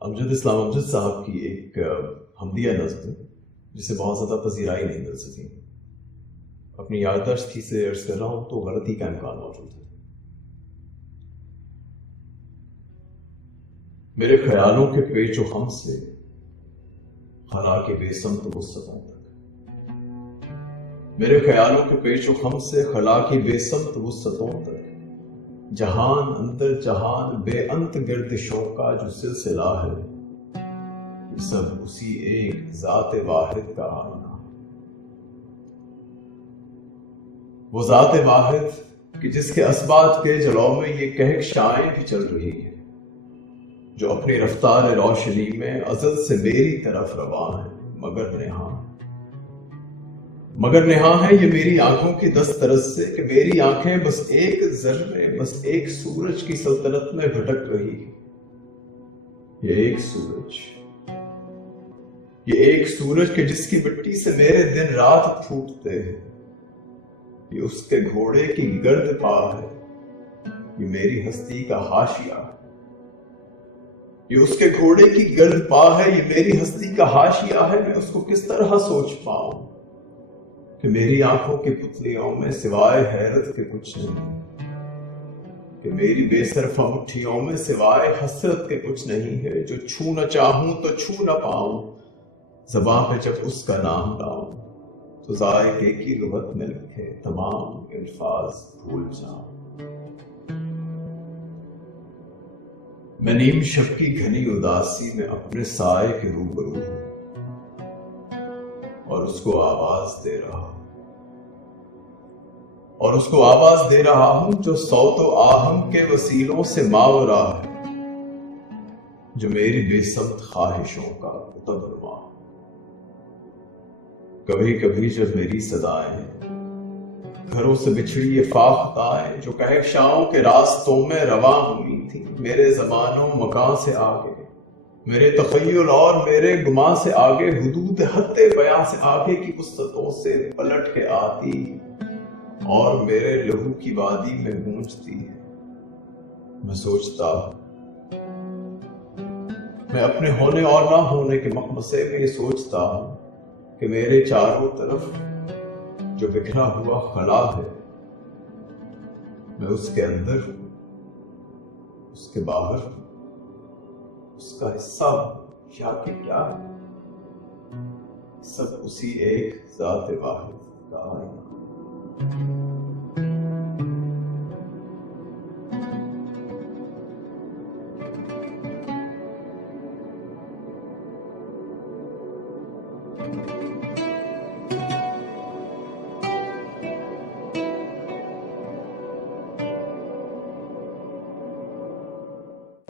امجد اسلام امجد صاحب کی ایک حمدیہ نظم جسے بہت زیادہ پذیرائی نہیں مل سکی. اپنی یادداشت ہی سے عرض کر رہا ہوں تو غلطی کا امکان موجود ہے. میرے خیالوں کے پیچ و خم سے خلا کے بے سمت وسطوں تک، میرے خیالوں کے پیچ و خم سے خلا کی بے سمت وسطوں تک، جہان اندر جہان بے انت گردشوں کا جو سلسلہ ہے، یہ سب اسی ایک ذات واحد کا آئینہ. وہ ذات واحد کہ جس کے اسبات کے جلو میں یہ کہکشائیں بھی چل رہی ہیں، جو اپنی رفتار روشنی میں ازل سے میری طرف رواں ہے، مگر نہاں ہے یہ میری آنکھوں کی دسترس سے کہ میری آنکھیں بس ایک ذرے، بس ایک سورج کی سلطنت میں بھٹک رہی ہے. یہ ایک سورج کہ جس کی مٹی سے میرے دن رات پھوٹتے ہیں، یہ اس کے گھوڑے کی گرد پا ہے، یہ میری ہستی کا حاشیہ ہے. یہ اس کے گھوڑے کی گرد پا ہے، یہ میری ہستی کا حاشیہ ہے. میں اس کو کس طرح سوچ پاؤں کہ میری آنکھوں کی پتلیوں میں سوائے حیرت کے کچھ نہیں، کہ میری بے صرفہ مٹھیوں میں سوائے حسرت کے کچھ نہیں ہے. جو چھو نہ چاہوں تو چھو نہ پاؤں، زباں پہ جب اس کا نام لاؤں تو ذائقے کی لغت میں لکھے تمام الفاظ بھول جاؤں. میں نیم شب کی گھنی اداسی میں اپنے سائے کے روبرو ہوں اور اس کو آواز دے رہا ہوں، جو صوت و آہنگ کے وسیلوں سے ماورا ہے، جو میری بے سمت خواہشوں کا اتبروا. کبھی کبھی جب میری صدائیں گھروں سے بچھڑی یہ فاختائیں جو کہکشاؤں کے راستوں میں رواں ہوئی تھی، میرے زمان و مکان سے آگے، میرے تخیل اور میرے گمان سے آگے، حدود حد بیاں سے آگے کی وسطوں سے پلٹ کے آتی اور میرے لہو کی وادی میں گونجتی ہے. میں سوچتا ہوں، میں اپنے ہونے اور نہ ہونے کے مخمصے میں یہ سوچتا ہوں کہ میرے چاروں طرف جو بکھرا ہوا خلا ہے، میں اس کے اندر ہوں، اس کے باہر ہوں، اس کا حصہ ہوں یا کہ کیا ہے، سب اسی ایک ذات واحد کا آئینہ.